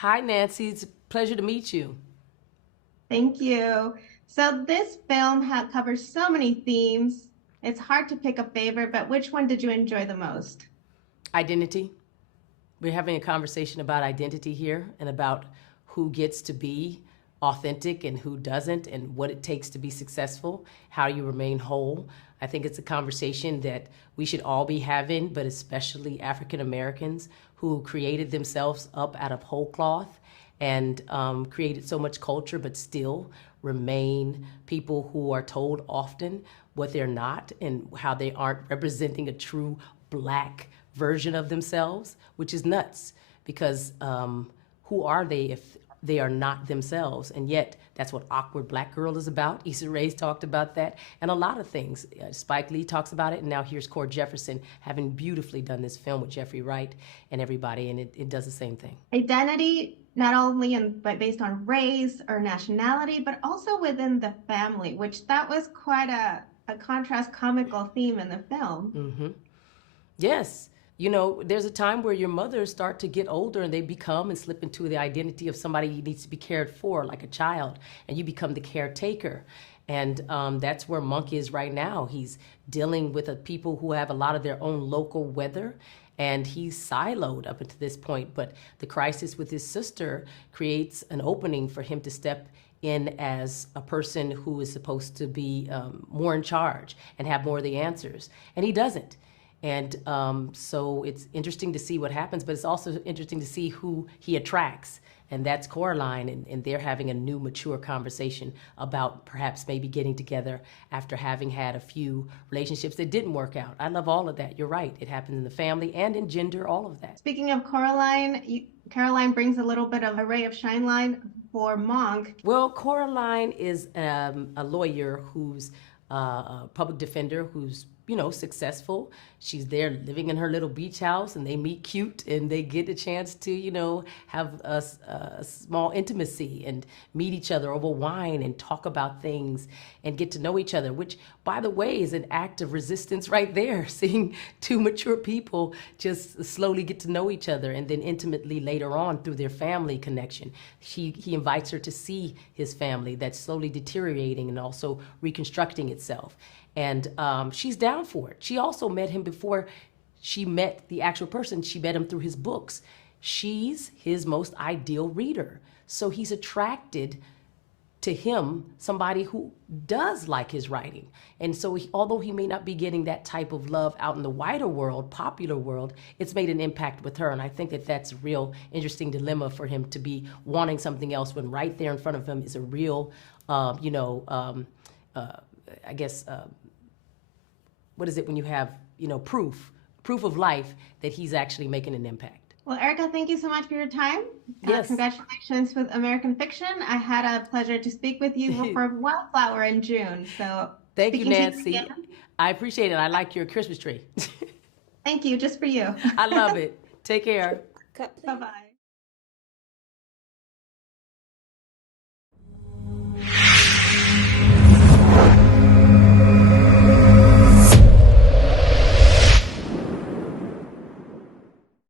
Hi, Nancy. It's a pleasure to meet you. Thank you. So this film covers so many themes. It's hard to pick a favorite, but which one did you enjoy the most? Identity. We're having a conversation about identity here and about who gets to be authentic and who doesn't, and what it takes to be successful, how you remain whole. I think it's a conversation that we should all be having, but especially African Americans who created themselves up out of whole cloth and created so much culture, but still remain people who are told often what they're not and how they aren't representing a true Black version of themselves, which is nuts because who are they if they are not themselves? And yet, that's what Awkward Black Girl is about. Issa Rae's talked about that, and a lot of things. Spike Lee talks about it, and now here's Cord Jefferson having beautifully done this film with Jeffrey Wright and everybody, and it does the same thing. Identity, not only but based on race or nationality, but also within the family, which that was quite a contrast comical theme in the film. Yes. You know, there's a time where your mothers start to get older and they become and slip into the identity of somebody who needs to be cared for, like a child, and you become the caretaker. And that's where Monk is right now. He's dealing with people who have a lot of their own local weather, and he's siloed up until this point. But the crisis with his sister creates an opening for him to step in as a person who is supposed to be more in charge and have more of the answers. And he doesn't. And so it's interesting to see what happens, but it's also interesting to see who he attracts. And that's Coraline, and they're having a new, mature conversation about perhaps maybe getting together after having had a few relationships that didn't work out. I love all of that. You're right. It happens in the family and in gender, all of that. Speaking of Coraline, Caroline brings a little bit of a ray of shine line for Monk. Well, Coraline is a lawyer who's a public defender who's successful. She's there living in her little beach house, and they meet cute, and they get a chance to, have a small intimacy and meet each other over wine and talk about things and get to know each other, which, by the way, is an act of resistance right there, seeing two mature people just slowly get to know each other and then intimately later on through their family connection. He invites her to see his family that's slowly deteriorating and also reconstructing itself. And she's down for it. She also met him before she met the actual person. She met him through his books. She's his most ideal reader. So he's attracted to him, somebody who does like his writing. And so although he may not be getting that type of love out in the wider world, popular world, it's made an impact with her. And I think that that's a real interesting dilemma for him to be wanting something else when right there in front of him is a real, I guess, what is it when you have, proof of life that he's actually making an impact. Well, Erika, thank you so much for your time. Yes. Congratulations with American Fiction. I had a pleasure to speak with you for Wildflower in June. So thank you, Nancy. You I appreciate it. I like your Christmas tree. Thank you, just for you. I love it. Take care. Bye-bye.